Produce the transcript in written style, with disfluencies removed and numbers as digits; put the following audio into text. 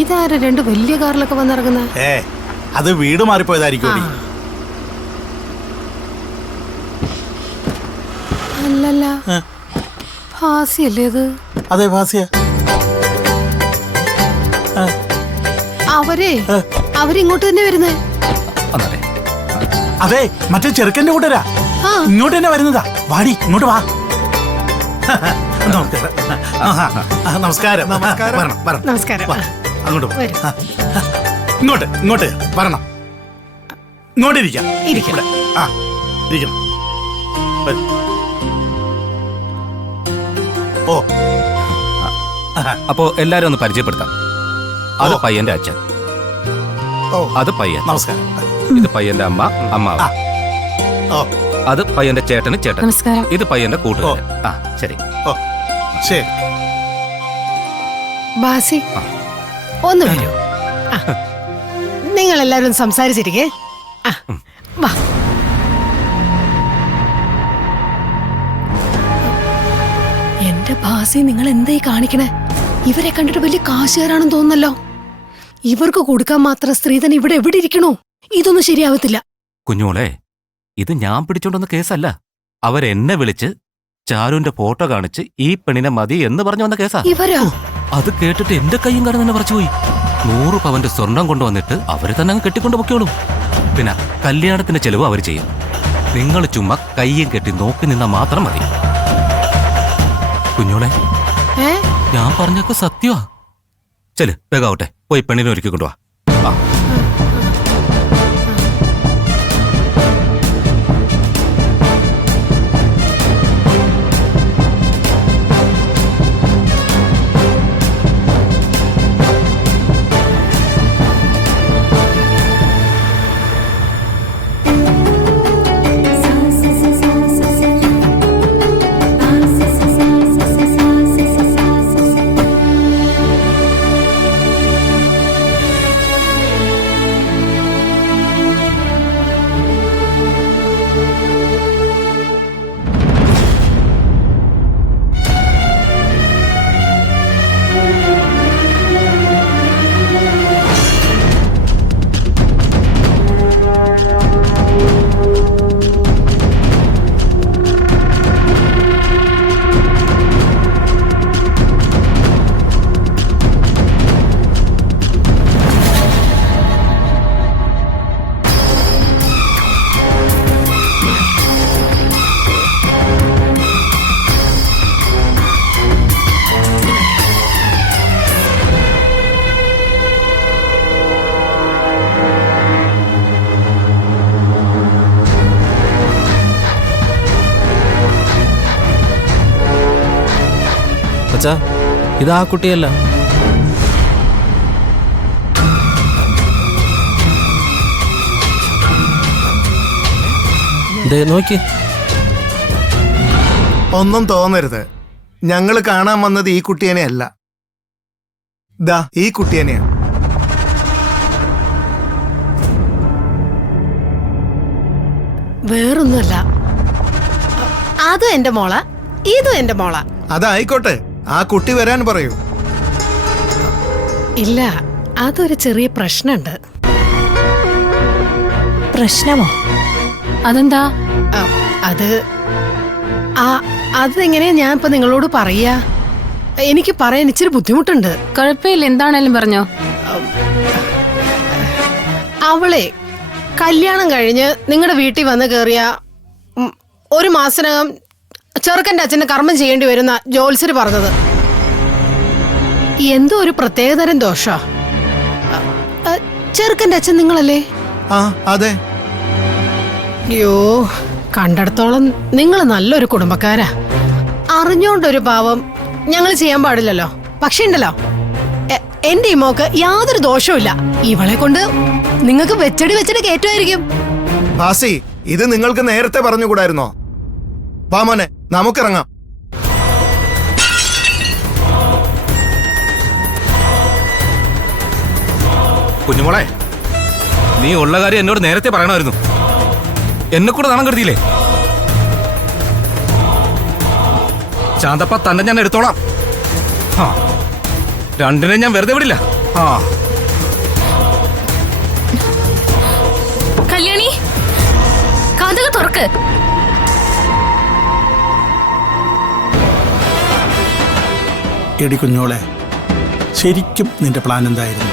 ഇതാര രണ്ട് വലിയ കാറിലൊക്കെ വന്നിറങ്ങുന്ന? അത് വീട് മാറിപ്പോയതായിരിക്കും. അല്ലല്ല, ഭാസിയല്ലേ ഇത്? അതെ, ഭാസിയ. അവരിങ്ങോട്ട് തന്നെ വരുന്നേ. അതെ, മറ്റേ ചെറുക്കന്റെ കൂട്ടരാ. ഇങ്ങോട്ട് തന്നെ വരുന്നതാ. വാടി, ഇങ്ങോട്ട് വാ. നമസ്കാരം. നമസ്കാരം. അങ്ങോട്ട് ഇങ്ങോട്ട് ഇങ്ങോട്ട് വരണം. ഇങ്ങോട്ട് ഇരിക്കാം. ഇരിക്കണം. ഓ, അപ്പോ എല്ലാരും ഒന്ന് പരിചയപ്പെടുത്താം. അത് പയ്യന്റെ അച്ഛൻ, അത് പയ്യൻ. നമസ്കാരം. ഇത് പയ്യന്റെ അമ്മ, അമ്മാവ. അത് പയ്യന്റെ ചേട്ടന് ചേട്ടൻ. ഇത് പയ്യന്റെ കൂട്ടുകാരൻ. ശരി. ശരി. ബാസി, ഒന്ന് വരൂ. നിങ്ങൾ എല്ലാവരും സംസാരിച്ചിരിക്കേ. വാ. എന്റെ ബാസി, നിങ്ങൾ എന്തായി കാണിക്കണേ? ഇവരെ കണ്ടിട്ട് വലിയ കാശുകാരാണെന്ന് തോന്നുന്നല്ലോ. ഇവർക്ക് കൊടുക്കാൻ മാത്രം സ്ത്രീധനം ഇവിടെ എവിടെ ഇരിക്കണോ? ഇതൊന്നും ശരിയാവത്തില്ല. കുഞ്ഞോളെ, ഇത് ഞാൻ പിടിച്ചോണ്ടുവന്ന കേസല്ല. അവരെന്നെ വിളിച്ച് ചാരുവിന്റെ ഫോട്ടോ കാണിച്ച് ഈ പെണ്ണിനെ മതി എന്ന് പറഞ്ഞു വന്ന കേസാ. ഇവരാ? അത് കേട്ടിട്ട് എന്റെ കയ്യും കാര്യം തന്നെ പറിച്ചുപോയി. 100 പവന്റെ സ്വർണം കൊണ്ടുവന്നിട്ട് അവര് തന്നെ അങ്ങ് കെട്ടിക്കൊണ്ട് പൊക്കോളും. പിന്നെ കല്യാണത്തിന്റെ ചെലവ് അവര് ചെയ്യും. നിങ്ങൾ ചുമ്മാ കയ്യും കെട്ടി നോക്കി നിന്നാ മാത്രം മതി. കുഞ്ഞോളെ, ഞാൻ പറഞ്ഞൊക്കെ സത്യമാ. ചെല്, വേഗാവട്ടെ, പോയി പെണ്ണിനെ ഒരുക്കി കൊണ്ടുവാ. ഇതാ കുട്ടിയല്ല. നോക്കി. ഒന്നും തോന്നരുത്, ഞങ്ങള് കാണാൻ വന്നത് ഈ കുട്ടിയനെ അല്ല. ദാ ഈ കുട്ടിയനെയാ. വേറൊന്നുമല്ല, അതും എന്റെ മോള, ഇതും എന്റെ മോള. അതായിക്കോട്ടെ, ആ കുട്ടി വരാൻ പറയൂ. ഇല്ല, അതൊരു ചെറിയ പ്രശ്നമുണ്ട്. പ്രശ്നമോ? അതെന്താ? അതെങ്ങനെയാ ഞാൻ ഇപ്പൊ നിങ്ങളോട് പറയാ? എനിക്ക് പറയാൻ ഇച്ചിരി ബുദ്ധിമുട്ടുണ്ട്. കുഴപ്പമില്ല, എന്താണേലും പറഞ്ഞോ. അവളെ കല്യാണം കഴിഞ്ഞ് നിങ്ങളുടെ വീട്ടിൽ വന്ന് കേറിയ 1 മാസത്തിനകം ചെറുക്കന്റെ അച്ഛന് കർമ്മം ചെയ്യേണ്ടി വരുന്ന ജോത്സ്യര് പറഞ്ഞത്. എന്തോ ഒരു പ്രത്യേകതരം ദോഷ. ചെറുക്കന്റെ അച്ഛൻ നിങ്ങളല്ലേ? അതെ. അയ്യോ, കണ്ടിടത്തോളം നിങ്ങൾ നല്ലൊരു കുടുംബക്കാരാ. അറിഞ്ഞോണ്ടൊരു പാവം ഞങ്ങൾ ചെയ്യാൻ പാടില്ലല്ലോ. പക്ഷെ ഉണ്ടല്ലോ, എന്റെ ഈ മോക്ക് യാതൊരു ദോഷവും. ഇവളെ കൊണ്ട് നിങ്ങൾക്ക് വെച്ചടി കയറ്റുമായിരിക്കും. ഭാസി, ഇത് നിങ്ങൾക്ക് നേരത്തെ പറഞ്ഞുകൂടായിരുന്നോ? വാ മോനെ, നമുക്കിറങ്ങാം. കുഞ്ഞുമോളെ, നീ ഉള്ള കാര്യം എന്നോട് നേരത്തെ പറയണമായിരുന്നു. എന്നെ കൂടെ നാണം കരുതിയില്ലേ? ശാന്തപ്പ തന്നെ ഞാൻ എടുത്തോളാം. രണ്ടിനെ ഞാൻ വെറുതെ വിടില്ല. ആ കല്യാണി കഥക തുറക്ക്. എടി കുഞ്ഞോളെ, ശരിക്കും നിന്റെ പ്ലാൻ എന്തായിരുന്നു?